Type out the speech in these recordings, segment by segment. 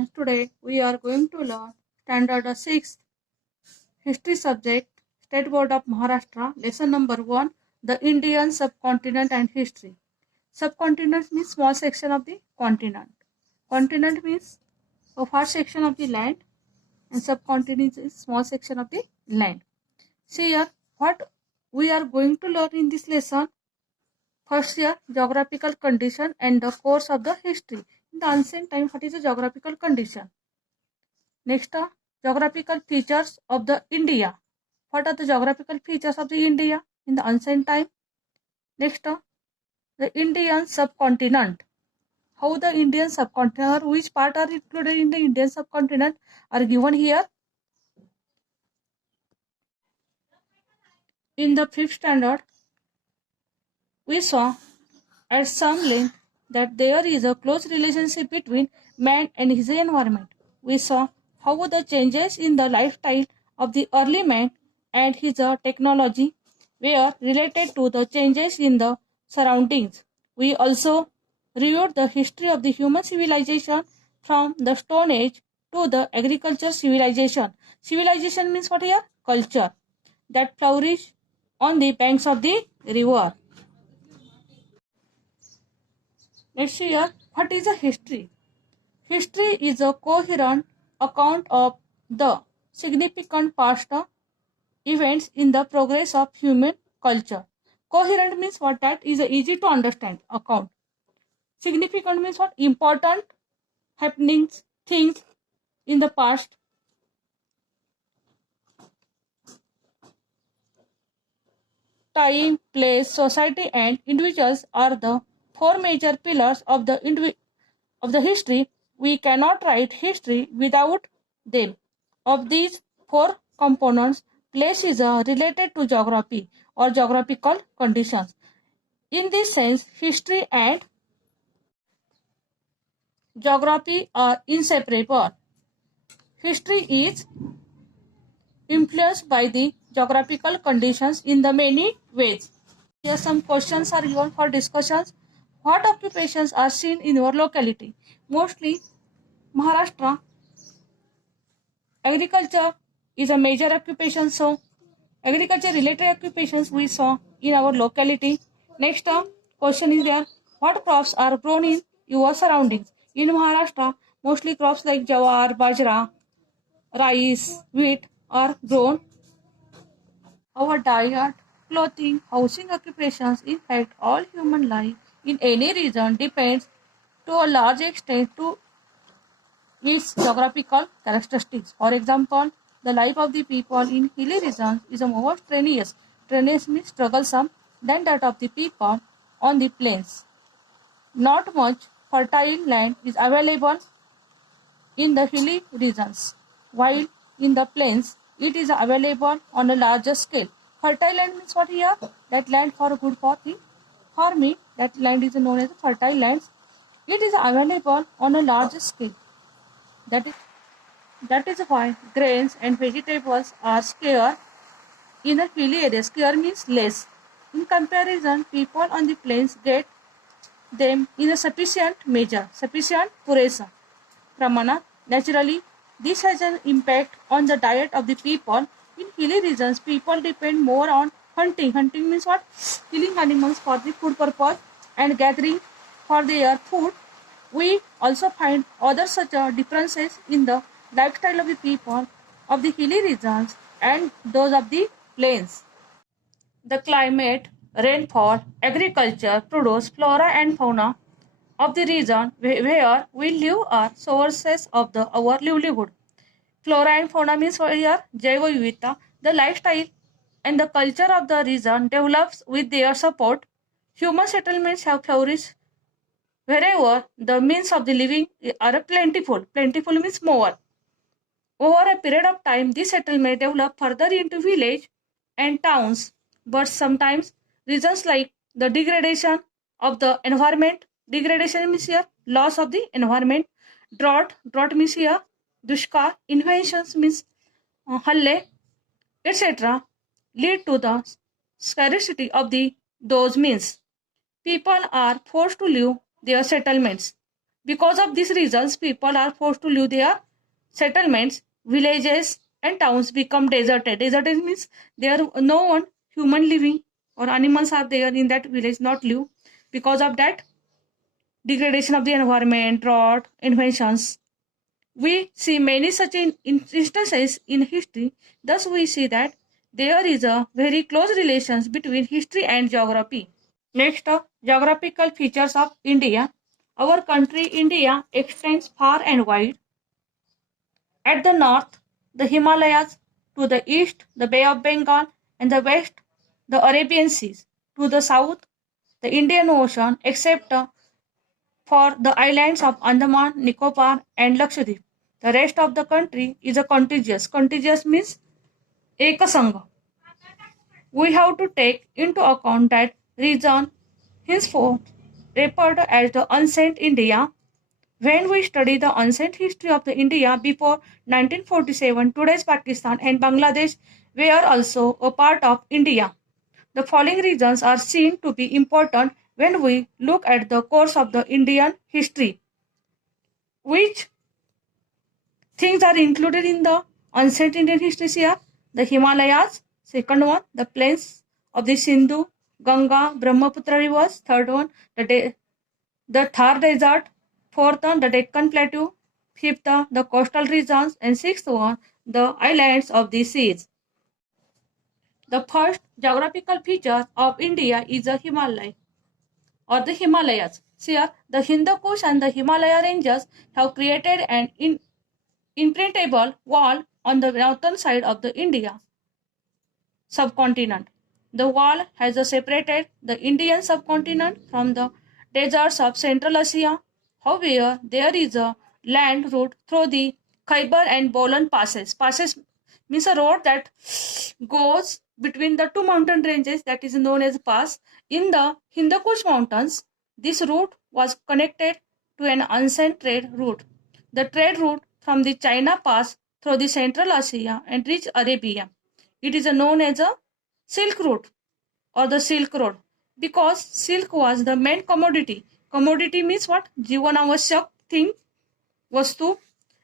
students, today we are going to learn Standard 6 History subject, State Board of Maharashtra, Lesson number 1, the Indian Subcontinent and History. Subcontinent means small section of the continent. Continent means a vast section of the land, and subcontinent is small section of the land. See here, what we are going to learn in this lesson. First here, geographical condition and the course of the history. In the ancient time, what is the geographical condition? Next, geographical features of the India. What are the geographical features of the India in the ancient time? Next, the Indian subcontinent. How the Indian subcontinent, or which part are included in the Indian subcontinent, are given here. In the 5th standard, we saw at some length that there is a close relationship between man and his environment. We saw how the changes in the lifestyle of the early man and his technology were related to the changes in the surroundings. We also reviewed the history of the human civilization from the Stone Age to the agriculture civilization. Civilization means what here? Culture that flourished on the banks of the river. Let's see here, what is a history? History is a coherent account of the significant past events in the progress of human culture. Coherent means what? That is a easy to understand account. Significant means what? Important happenings, things in the past. Time, place, society and individuals are the four major pillars of the history. We cannot write history without them. Of these four components, place is related to geography or geographical conditions. In this sense, history and geography are inseparable. History is influenced by the geographical conditions in the many ways. Here some questions are given for discussions. What occupations are seen in your locality? Mostly Maharashtra, agriculture is a major occupation, so agriculture related occupations we saw in our locality. Next question is there, what crops are grown in your surroundings? In Maharashtra, mostly crops like jawar, bajra, rice, wheat are grown. Our diet, clothing, housing occupations, in fact all human life in any region depends to a large extent to its geographical characteristics. For example, the life of the people in hilly regions is more strenuous. Strenuous means troublesome than that of the people on the plains. Not much fertile land is available in the hilly regions, while in the plains it is available on a larger scale. Fertile land means what here? That land for good for the farming, that land is known as fertile lands. It is available on a larger scale. That is why grains and vegetables are scarce in a hilly area. Scarce means less. In comparison, people on the plains get them in a sufficient measure, sufficient puresa pramana. Naturally, this has an impact on the diet of the people. In hilly regions, people depend more on hunting. Hunting means what? Killing animals for the food purpose and gathering for their food. We also find other such differences in the lifestyle of the people of the hilly regions and those of the plains. The climate, rainfall, agriculture, produce, flora and fauna of the region where we live are sources of our livelihood. Flora and fauna means here Jaiva Vivita. The lifestyle and the culture of the region develops with their support. Human settlements have flourished wherever the means of the living are plentiful. Plentiful means more. Over a period of time, this settlement develop further into village and towns, but sometimes reasons like the degradation of the environment, degradation means here loss of the environment, drought means here dushka, inventions means halle, etc., lead to the scarcity of those means. People are forced to leave their settlements. Because of these reasons, people are forced to leave their settlements, villages, and towns become deserted. Deserted means there are no one human living or animals are there in that village, not live. Because of that, degradation of the environment, drought, inventions. We see many such instances in history. Thus, we see that there is a very close relation between history and geography. Next, geographical features of India. Our country, India, extends far and wide. At the north, the Himalayas; to the east, the Bay of Bengal; and the west, the Arabian Seas; to the south, the Indian Ocean, except for the islands of Andaman, Nicobar, and Lakshadweep. The rest of the country is a contiguous. Contiguous means ekasanga. We have to take into account that region henceforth referred as the ancient India. When we study the ancient history of the India before 1947, today's Pakistan and Bangladesh were also a part of India. The following regions are seen to be important when we look at the course of the Indian history. Which things are included in the ancient Indian history here? The Himalayas, second one, the plains of the Sindhu, Ganga, Brahmaputra rivers, third one, the Thar Desert, fourth one, the Deccan Plateau, fifth one, the coastal regions, and sixth one, the islands of the seas. The first geographical feature of India is the Himalaya or the Himalayas. Here, the Hindu Kush and the Himalaya ranges have created an impenetrable wall on the northern side of the India subcontinent. The wall has separated the Indian subcontinent from the deserts of Central Asia. However, there is a land route through the Khyber and Bolan passes. Passes means a road that goes between the two mountain ranges, that is known as pass. In the Hindu Kush mountains, this route was connected to an ancient trade route. The trade route from the China passed through the Central Asia and reached Arabia. It is known as a Silk Route or the Silk Road because silk was the main commodity. Commodity means what? Jivanavashyak thing, vastu,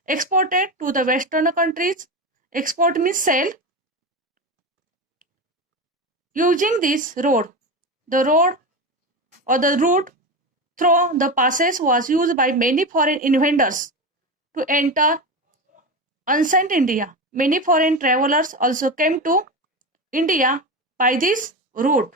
exported to the western countries. Export means sell. Using this road, the road or the route through the passes was used by many foreign invaders to enter ancient India. Many foreign travelers also came to India by this route.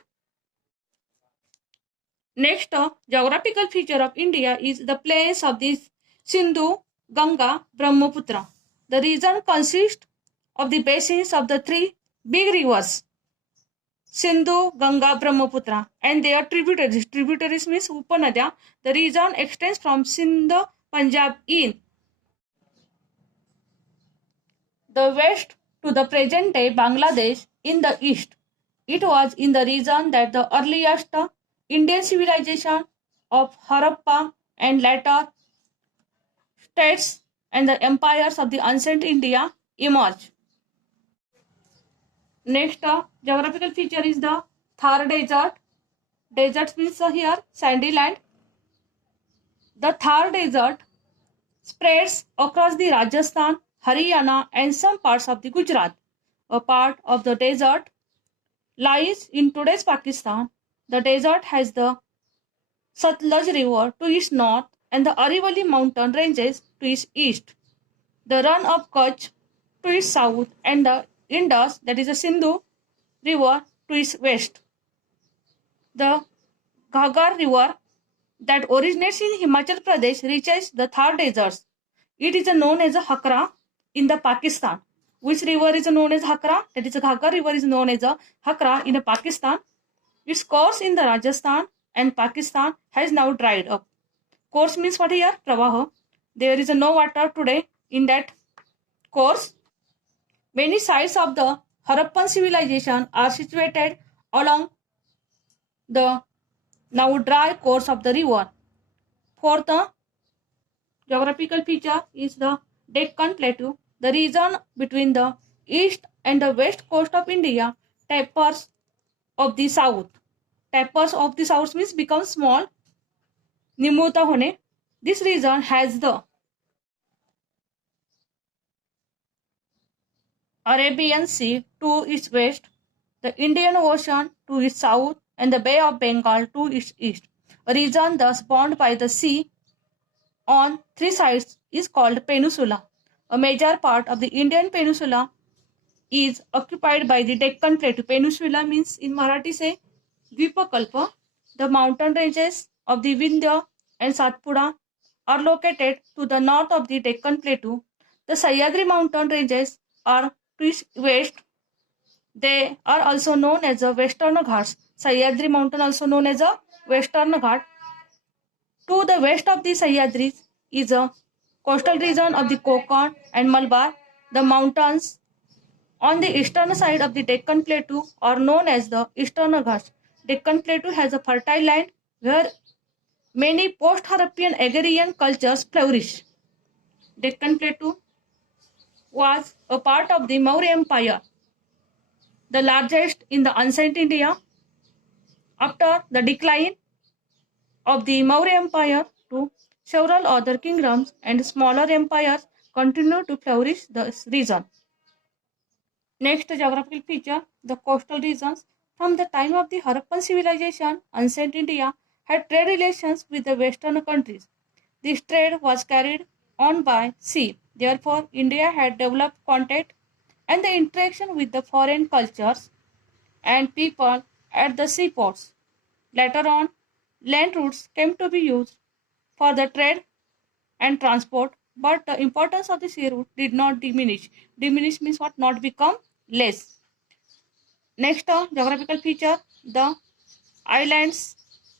Next, geographical feature of India is the plains of the Sindhu, Ganga, Brahmaputra. The region consists of the basins of the three big rivers, Sindhu, Ganga, Brahmaputra, and their tributaries. Tributaries means Upanadya. The region extends from Sindh, Punjab in the west to the present day Bangladesh in the east. It was in the region that the earliest Indian civilization of Harappa and later states and the empires of the ancient India emerged. Next geographical feature is the Thar Desert. Desert means here sandy land. The Thar Desert spreads across the Rajasthan, Haryana, and some parts of the Gujarat. A part of the desert lies in today's Pakistan. The desert has the Satluj River to its north and the Aravalli mountain ranges to its east. The run of Kutch to its south and the Indus, that is the Sindhu River, to its west. The Ghaggar River that originates in Himachal Pradesh reaches the Thar deserts. It is known as a Hakra in the Pakistan. Which river is known as Hakra? That is the Ghaggar River is known as a Hakra in the Pakistan. Its course in the Rajasthan and Pakistan has now dried up. Course means what here? Pravaha. There is no water today in that course. Many sites of the Harappan civilization are situated along the now dry course of the river. Fourth geographical feature is the Deccan Plateau. The region between the east and the west coast of India tapers of the south. Tapers of the south means become small. निमुळता होणे. This region has the Arabian Sea to its west, the Indian Ocean to its south, and the Bay of Bengal to its east. A region thus bounded by the sea on three sides is called peninsula. A major part of the Indian peninsula is occupied by the Deccan Plateau. Peninsula means in Marathi say Dvipakalpa. The mountain ranges of the Vindhya and Satpura are located to the north of the Deccan Plateau. The Sahyadri mountain ranges are to its west. They are also known as the Western Ghats. Sahyadri mountain also known as a Western Ghat. To the west of the Sahyadris is a coastal region of the Konkan and Malabar. The mountains on the eastern side of the Deccan Plateau are known as the Eastern Ghats. Deccan Plateau has a fertile land where many post-Harappan agrarian cultures flourish. Deccan Plateau was a part of the Maurya Empire, the largest in the ancient India. After the decline of the Maurya Empire, too, several other kingdoms and smaller empires continued to flourish this region. Next geographical feature, the coastal regions. From the time of the Harappan civilization, ancient India had trade relations with the western countries. This trade was carried on by sea. Therefore, India had developed contact and the interaction with the foreign cultures and people at the seaports. Later on, land routes came to be used for the trade and transport, but the importance of the sea route did not diminish. Diminish means what? Not become less. Next, geographical feature, the islands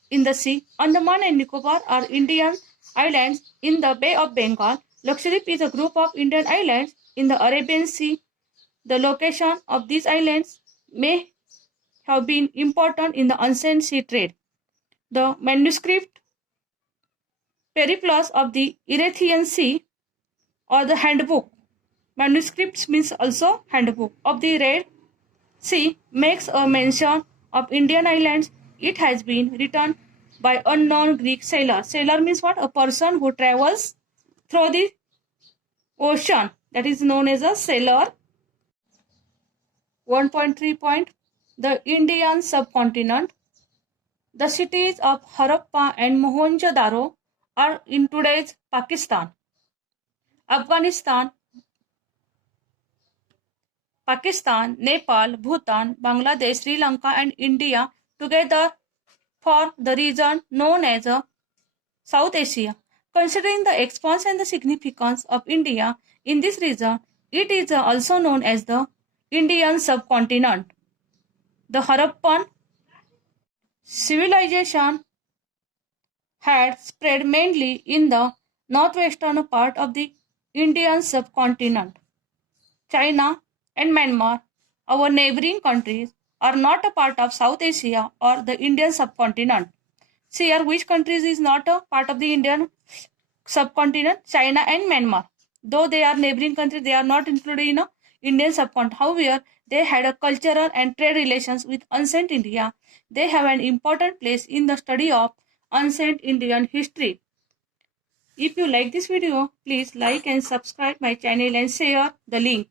in the sea. Andaman and Nicobar are Indian islands in the Bay of Bengal. Lakshadweep is a group of Indian islands in the Arabian Sea. The location of these islands may have been important in the ancient sea trade. The manuscript Periplus of the Erythraean Sea or the handbook. Manuscripts means also handbook of the Red Sea makes a mention of Indian islands. It has been written by unknown Greek sailor. Sailor means what? A person who travels through the ocean. That is known as a sailor. 1.3 point. The Indian subcontinent. The cities of Harappa and Mohenjo-daro are in today's Pakistan. Afghanistan, Nepal, Bhutan, Bangladesh, Sri Lanka and India together for the region known as South Asia. Considering the expanse and the significance of India in this region, it is also known as the Indian subcontinent. The Harappan civilization had spread mainly in the northwestern part of the Indian subcontinent. China and Myanmar, our neighboring countries, are not a part of South Asia or the Indian subcontinent. See here, which countries is not a part of the Indian subcontinent? China and Myanmar. Though they are neighboring countries, they are not included in a Indian subcontinent. However, they had a cultural and trade relations with ancient India. They have an important place in the study of ancient Indian history. If you like this video, please like and subscribe my channel and share the link.